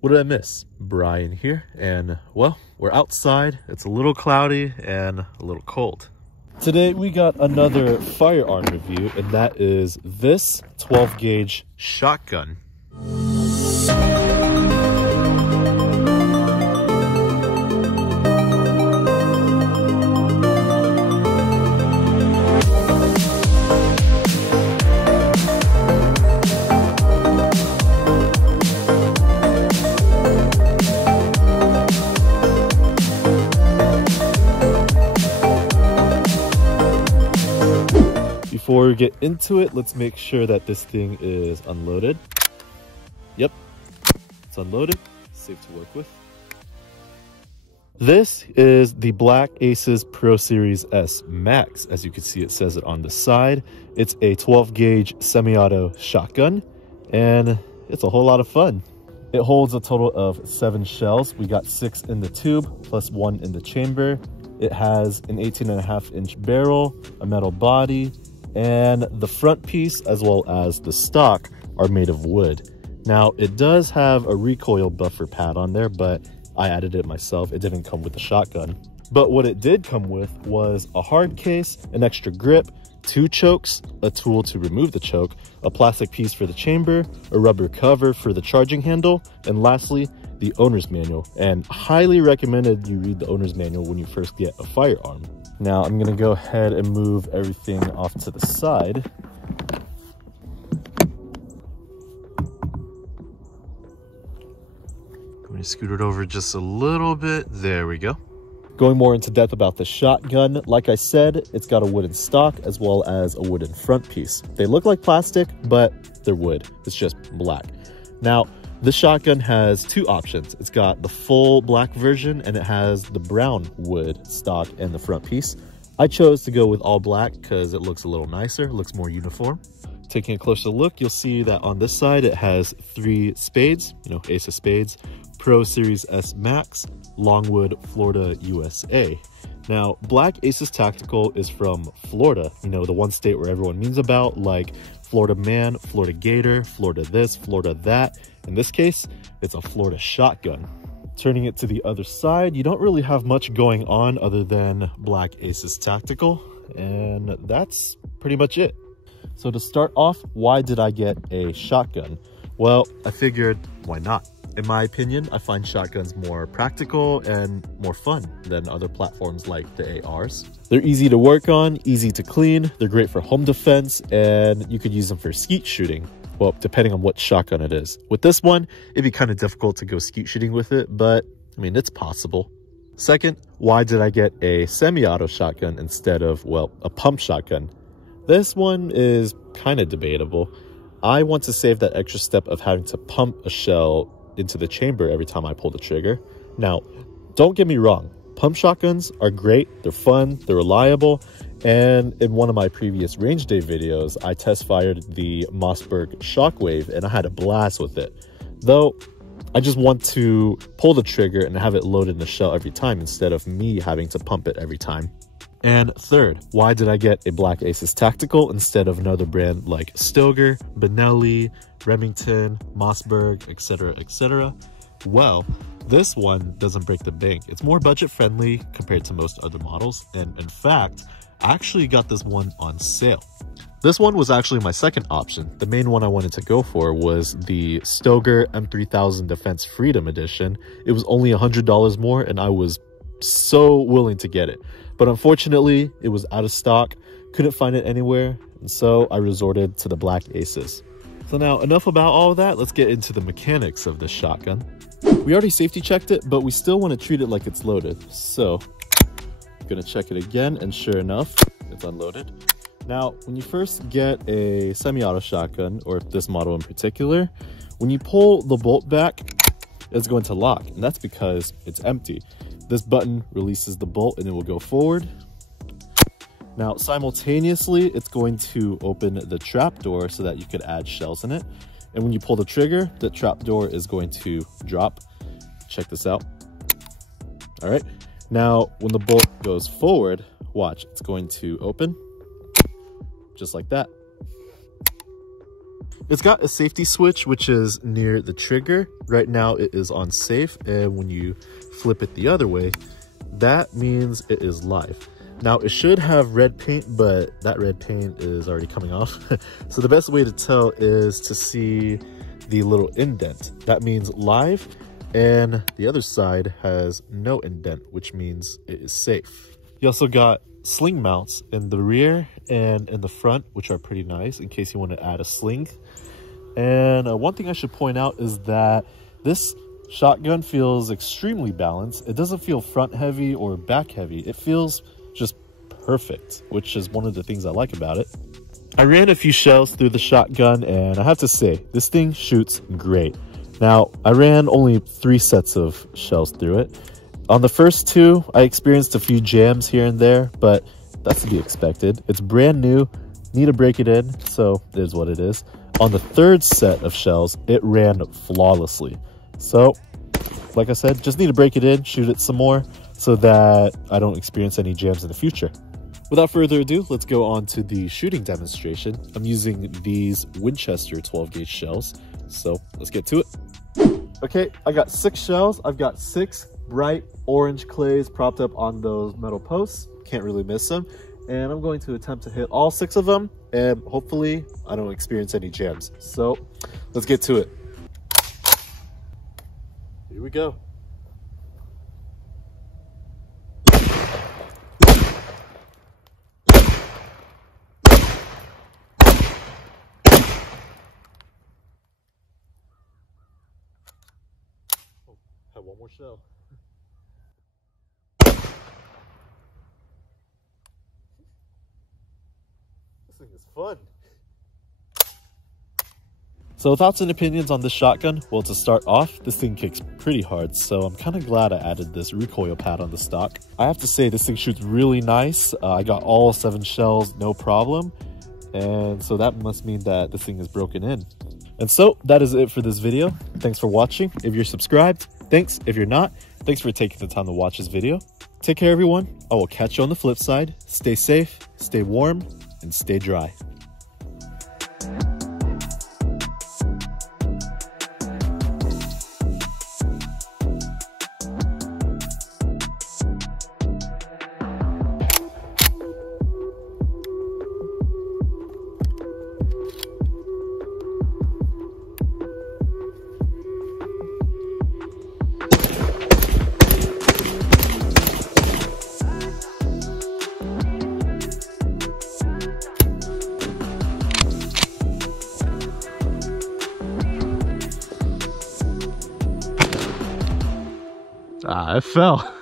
What did I miss? Brian here, and well, we're outside. It's a little cloudy and a little cold. Today we got another firearm review, and that is this 12 gauge shotgun. Before we get into it, let's make sure that this thing is unloaded. Yep, it's unloaded, safe to work with. This is the Black Aces Pro Series S Max. As you can see, it says it on the side. It's a 12 gauge semi-auto shotgun, and it's a whole lot of fun. It holds a total of 7 shells. We got 6 in the tube, plus 1 in the chamber. It has an 18.5-inch barrel, a metal body, and the front piece as well as the stock are made of wood. Now, it does have a recoil buffer pad on there, but I added it myself. It didn't come with the shotgun. But what it did come with was a hard case, an extra grip, 2 chokes, a tool to remove the choke, a plastic piece for the chamber, a rubber cover for the charging handle, and lastly, the owner's manual. And highly recommended you read the owner's manual when you first get a firearm. Now I'm gonna go ahead and move everything off to the side. I'm gonna scoot it over just a little bit. There we go. Going more into depth about the shotgun, like I said, it's got a wooden stock as well as a wooden front piece. They look like plastic, but they're wood. It's just black. Now, the shotgun has 2 options. It's got the full black version and it has the brown wood stock and the front piece. I chose to go with all black because it looks a little nicer, it looks more uniform. Taking a closer look, you'll see that on this side it has 3 spades, Ace of Spades, Pro Series S Max, Longwood, Florida, USA. Now, Black Aces Tactical is from Florida, the one state where everyone means about, like Florida Man, Florida Gator, Florida this, Florida that. In this case, it's a Florida shotgun. Turning it to the other side, you don't really have much going on other than Black Aces Tactical, and that's pretty much it. So to start off, why did I get a shotgun? Well, I figured, why not? In my opinion, I find shotguns more practical and more fun than other platforms like the ARs. They're easy to work on, easy to clean, they're great for home defense, and you could use them for skeet shooting. Well, depending on what shotgun it is. With this one, it'd be kind of difficult to go skeet shooting with it, but it's possible. Second, why did I get a semi-auto shotgun instead of, well, a pump shotgun? This one is kind of debatable. I want to save that extra step of having to pump a shell into the chamber every time I pull the trigger. Now, don't get me wrong, pump shotguns are great, they're fun, they're reliable, and in one of my previous range day videos, I test fired the Mossberg Shockwave and I had a blast with it. Though, I just want to pull the trigger and have it loaded in the shell every time instead of me having to pump it every time. And third, why did I get a Black Aces Tactical instead of another brand like Stoeger, Benelli, Remington, Mossberg, etc., etc.? Well, this one doesn't break the bank. It's more budget friendly compared to most other models, and in fact, I actually got this one on sale. This one was actually my second option. The main one I wanted to go for was the Stoeger M3000 Defense Freedom Edition. It was only $100 more and I was so willing to get it. But unfortunately, it was out of stock, couldn't find it anywhere, and so I resorted to the Black Aces. So now, enough about all of that, let's get into the mechanics of this shotgun. We already safety checked it, but we still want to treat it like it's loaded. So, I'm gonna check it again, and sure enough, it's unloaded. Now, when you first get a semi-auto shotgun, or this model in particular, when you pull the bolt back, it's going to lock, and that's because it's empty. This button releases the bolt and it will go forward. Now, simultaneously, it's going to open the trap door so that you could add shells in it. And when you pull the trigger, the trap door is going to drop. Check this out. All right. Now, when the bolt goes forward, watch, it's going to open just like that. It's got a safety switch, which is near the trigger. Right now it is on safe, and when you flip it the other way, that means it is live. Now it should have red paint, but that red paint is already coming off. So the best way to tell is to see the little indent. That means live, and the other side has no indent, which means it is safe. You also got sling mounts in the rear and in the front, which are pretty nice in case you want to add a sling. And one thing I should point out is that this shotgun feels extremely balanced. It doesn't feel front heavy or back heavy. It feels just perfect, which is one of the things I like about it. I ran a few shells through the shotgun, and I have to say, this thing shoots great. Now, I ran only 3 sets of shells through it. On the first 2, I experienced a few jams here and there, but that's to be expected. It's brand new, need to break it in, so it is what it is. On the 3rd set of shells, it ran flawlessly. So, like I said, just need to break it in, shoot it some more, so that I don't experience any jams in the future. Without further ado, let's go on to the shooting demonstration. I'm using these Winchester 12 gauge shells, so let's get to it. Okay, I got 6 shells. I've got 6 bright orange clays propped up on those metal posts. Can't really miss them. And I'm going to attempt to hit all 6 of them, and hopefully I don't experience any jams. So let's get to it. Here we go. Have one more shell. This thing is fun. So thoughts and opinions on this shotgun? Well, to start off, this thing kicks pretty hard, so I'm kind of glad I added this recoil pad on the stock. I have to say, this thing shoots really nice. I got all 7 shells, no problem. And so that must mean that this thing is broken in. And so that is it for this video. Thanks for watching. If you're subscribed, thanks. If you're not, thanks for taking the time to watch this video. Take care, everyone. I will catch you on the flip side. Stay safe, stay warm, and stay dry. I fell.